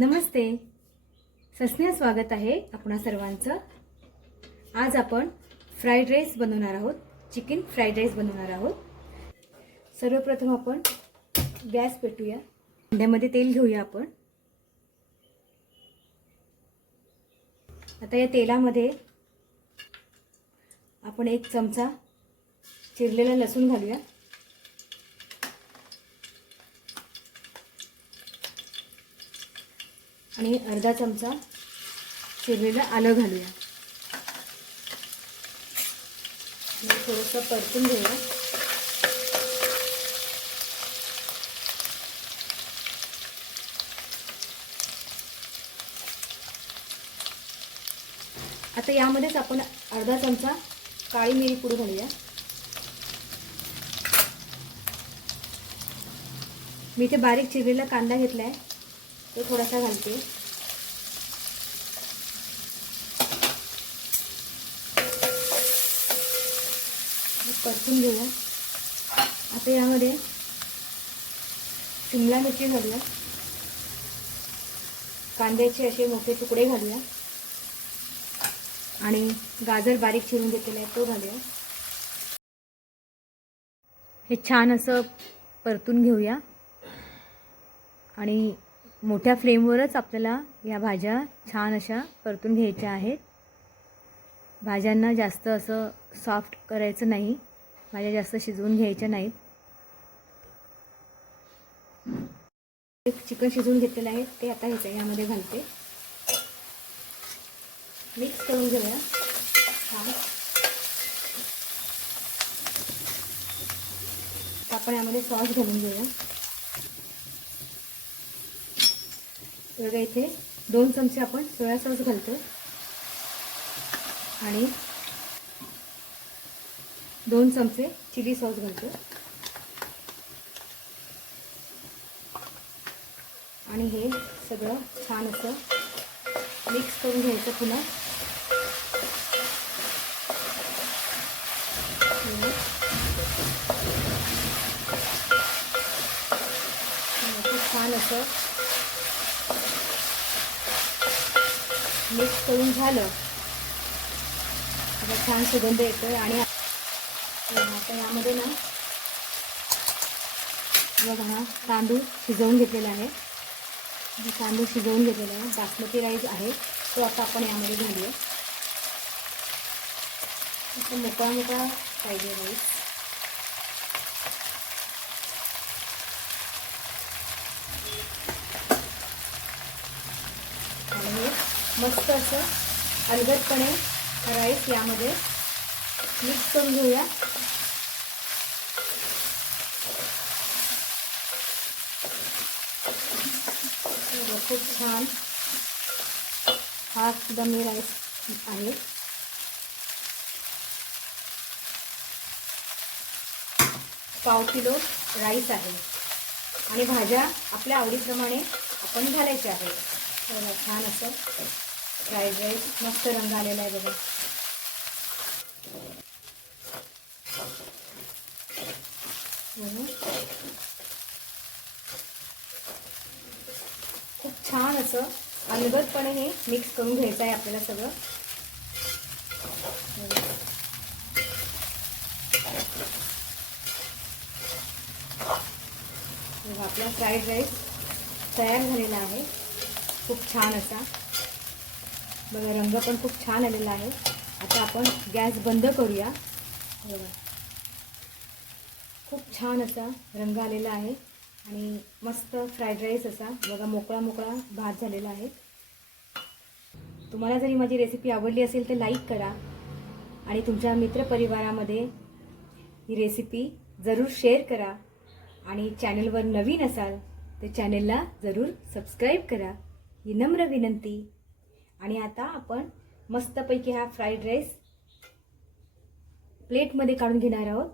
नमस्ते. सस्ने स्वागत आहे आपणा सर्वांचं. आज आपण फ्राईड राईस बनवणार आहोत चिकन फ्राईड राईस बनवणार आहोत. सर्वप्रथम आपण गॅस पेटूया. अंड्यामध्ये तेल घेऊया आपण. आता या तेलामध्ये आपण एक चमचा चिरलेला लसूण घालूया. आणि अर्धा चमचा चिरलेलं आलं घालूया. थोडंसं परतून घेऊया. आता यामध्येच आपण अर्धा चमचा काळी मिरी पूड घालूया. मी इथे बारीक चिरलेला कांदा घेतला आहे तो थोडासा घालते. परतून घेऊया. आता यामध्ये शिमला मिरची घालूया. कांद्याचे असे मोठे तुकडे घालूया. आणि गाजर बारीक चिरून घेतलेला आहे तो घालूया. हे छान असं परतून घेऊया. आणि मोठ्या फ्लेमवरच आपल्याला या भाज्या छान अशा परतून घ्यायच्या आहेत. भाज्यांना जास्त असं सॉफ्ट करायचं नाही. भाज्या जास्त शिजवून घ्यायच्या नाहीत. एक चिकन शिजवून घेतलेलं आहे ते आता ह्याच्या यामध्ये घालते. मिक्स करून घेऊया. छान आपण यामध्ये सॉस घालून घेऊया. बघा इथे दोन चमचे आपण सोया सॉस घालतो आणि दोन चमचे चिली सॉस घालतो. आणि हे सगळं छान असं मिक्स करून घ्यायचं पुन्हा. छान असं मिक्स करून झालं. आता छान सुगंध येतोय आणि आता यामध्ये ना बघा ना तांदूळ शिजवून घेतलेला आहे. तांदूळ शिजवून घेतलेला आहे. बासमती राईस आहे. तो आता आपण यामध्ये घालूया. असं मोकळा मोकळा पाहिजे राईस. आणि मस्त असं अलगदपणे राईस यामध्ये मिक्स करून घेऊया बघा, खूप छान. हा सुद्धा मी राईस आहे. पाव किलो राईस आहे. आणि भाज्या आपल्या आवडीप्रमाणे आपण घालायच्या आहेत. छान असं फ्राईड राईस मस्त रंग आलेला आहे बघा. खूप छान असं अलगदपणे हे मिक्स करून घ्यायचं आहे आपल्याला सगळं. बघा. आपला फ्राईड राईस तयार झालेला आहे. खूप छान असा. बघा रंग पण खूप छान आलेला आहे. आता आपण गॅस बंद करूया. बरोबर खूप छान असा रंग आलेला आहे. आणि मस्त फ्राईड राईस असा. बघा मोकळा मोकळा भात झालेला आहे. तुम्हाला जरी माझी रेसिपी आवडली असेल तर लाईक करा. आणि तुमच्या मित्रपरिवारामध्ये ही रेसिपी जरूर शेअर करा. आणि चॅनलवर नवीन असाल तर चॅनलला जरूर सबस्क्राईब करा. ही नम्र विनंती. आणि आता आपण मस्तपैकी हा फ्राईड राईस प्लेटमध्ये काढून घेणार आहोत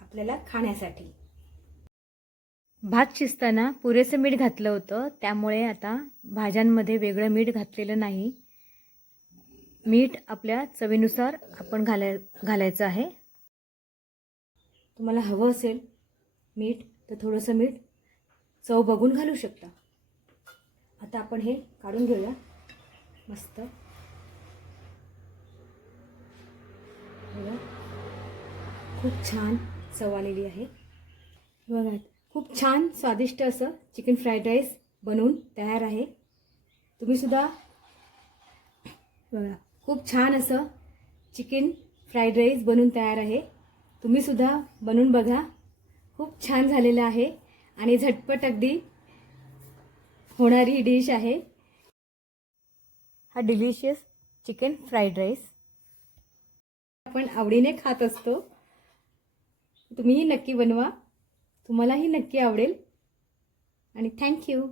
आपल्याला खाण्यासाठी. भात शिजताना पुरेसं मीठ घातलं होतं त्यामुळे आता भाज्यांमध्ये वेगळं मीठ घातलेलं नाही. मीठ आपल्या चवीनुसार आपण घालाय घालायचं आहे. तुम्हाला हवं असेल मीठ तर थोडंसं मीठ. चव बघून घालू शकता. आता आपण हे काढून घेऊया. मस्त. खूप छान चव आलेली आहे. बघा. खूप छान स्वादिष्ट असं चिकन फ्राईड राईस बनवून तयार आहे. तुम्हीसुद्धा बघा खूप छान असं चिकन फ्राईड राईस बनवून तयार आहे. तुम्ही सुद्धा बनवून बघा खूप छान झालेलं आहे आणि झटपट अगदी होणारी ही डिश आहे. हा डिलिशियस चिकन फ्राईड राईस. आपण आवडीने खात असतो. तुम्हीही नक्की बनवा. तुम्हालाही नक्की आवडेल. आणि थँक्यू